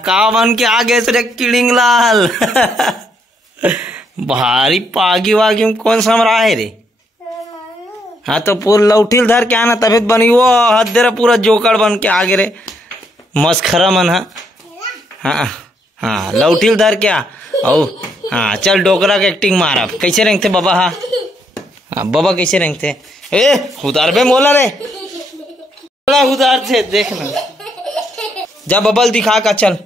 का बन के आगे से किड़िंग लाल भारी पागी वागी में कौन समरा है रे। हाँ तो पूरा लौठील धर के आना तबियत बनी वो हद दे पूरा जोकर बन के आगे रे मस्खरा मन। हाँ हाँ लौठील धर क्या औ हाँ चल डोकरा के एक्टिंग मारा कैसे रेंगते बाबा। हाँ हाँ बाबा कैसे रेंगते ए उतार बे मोला रे उतार थे देखना जा बबल दिखा का चल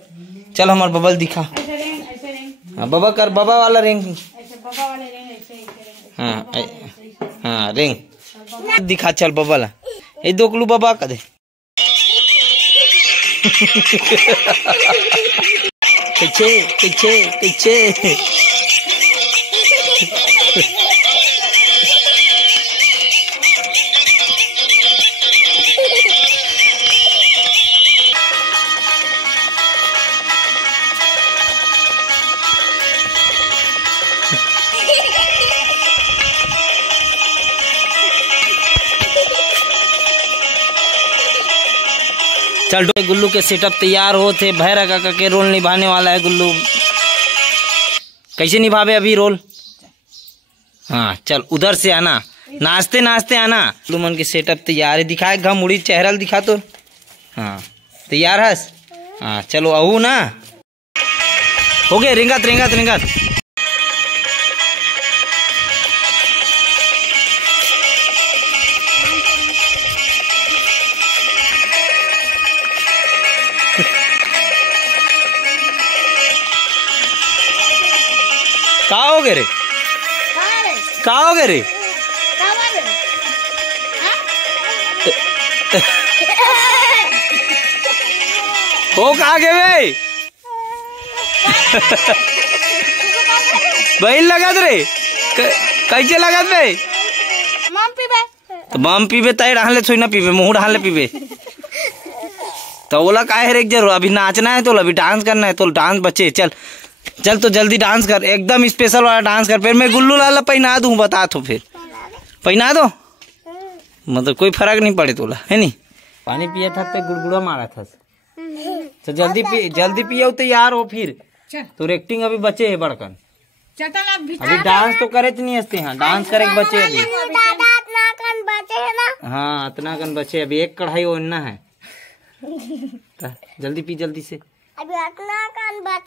चल हमार बबल दिखा। हाँ बाबा कर बाबा वाला रेंग। हाँ हाँ रेंग दिखा चल बबल ये दोकलू बाबा का दे कैसे कैसे कैसे चल गुल्लू के सेटअप तैयार हो थे। भैरा काका के रोल निभाने वाला है गुल्लू। कैसे निभावे अभी रोल। हाँ चल उधर से आना नाचते नाचते आना। गुल्लू मन के सेटअप तैयार है दिखाए घम मुड़ी चेहरा दिखा तो। हाँ तैयार हस। हाँ चलो आहू ना हो गए रिंगत रिंगत रिंगत। कहाँ हो गए रे कहाँ हो गए रे हो कहाँ गए भाई भाई लगत रे कैसे लगत भाई तो बम पीबे तय रहले छोई ना पीबे मुँह रहले पीबे तो बोला काहे रे जरूर अभी नाचना है तो अभी डांस करना है तो डांस बच्चे चल चल तो जल्दी डांस कर एकदम स्पेशल वाला डांस कर। फिर मैं गुल्लू लाला पहना दूं बता तो फिर पहना दो मतलब कोई फर्क नहीं पड़े तोला है नहीं। पानी पिया था तो गुड़गुड़ा मारा था तो जल्दी पियो तैयार हो फिर तो एक्टिंग अभी बचे है बड़कन अभी डांस तो करे नहीं हंसते। हाँ डांस करे बचे अभी हाँ इतना कन बचे अभी एक कढ़ाई ओढ़ना है जल्दी पी जल्दी से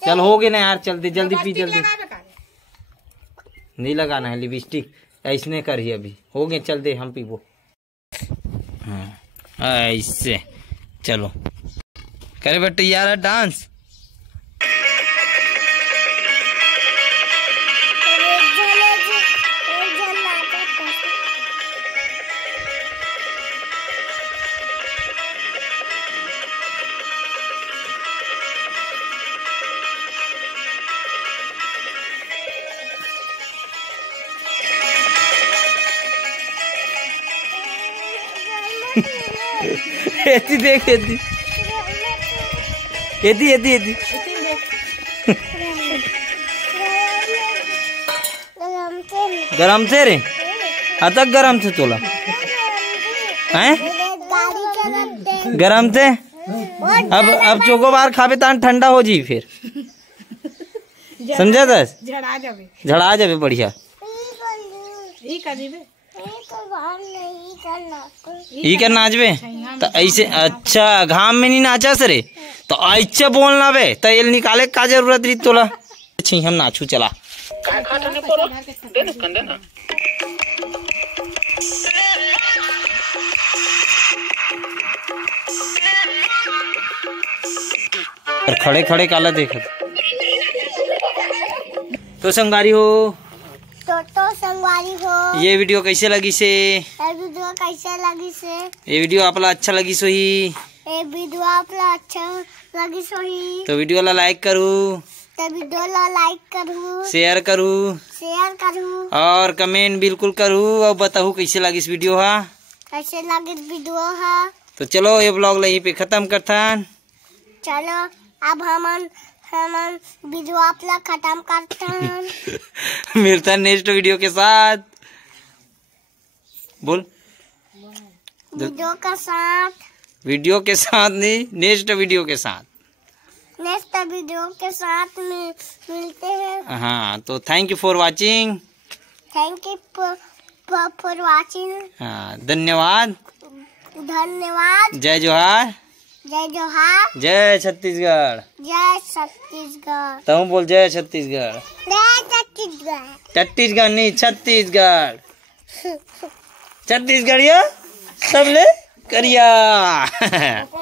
चल हो गए ना यार चल जल्दी पी जल्दी नहीं लगाना है लिपस्टिक ऐसने कर ही अभी हो गए चल दे हम पीबो। हाँ ऐसे चलो करे बेटे यार डांस एती देख एती एती एती एती गरम थे रे अतक गरम थे तोला हैं गरम थे अब चोकोबार खाबे तान ठंडा हो जी फिर समझा दस झड़ा जाबे बढ़िया ई क्या नाचबे तो ऐसे अच्छा घाम में नहीं नाचा सरे तो ऐसे बोलना बे तेल निकाले का जरूरत रही तोला हम नाचू चला खड़े खड़े काला देखत तो संगारी हो तो संगवारी हो ये वीडियो कैसे लगी से ये वीडियो आपला अच्छा लगी सो ही ये वीडियो आपला अच्छा लगी सो ही तो वीडियो ला लाइक करू तो वीडियो ला लाइक करू शेयर करू और कमेंट बिल्कुल करू और बताऊ कैसे लगी इस वीडियो हा कैसे लगी वीडियो हा। तो चलो ये ब्लॉग यहीं पे खत्म करता। चलो अब हम वीडियो अपना खत्म करते हैं। मिलता है नेक्स्ट वीडियो के साथ। बोल वीडियो का साथ वीडियो के साथ नहीं, नेक्स्ट वीडियो के साथ। नेक्स्ट वीडियो के साथ मिलते हैं। हाँ, तो thank you for watching. Thank you for watching. हाँ, धन्यवाद। धन्यवाद। जय जोहार। जय जोहार। जय छत्तीसगढ़। जय छत्तीसगढ़। तुम बोल जय छत्तीसगढ़। जय छत्तीसगढ़। छत्तीसगढ़ नहीं, छत्तीसगढ़। छत्तीसगढ़िया सबले करिया।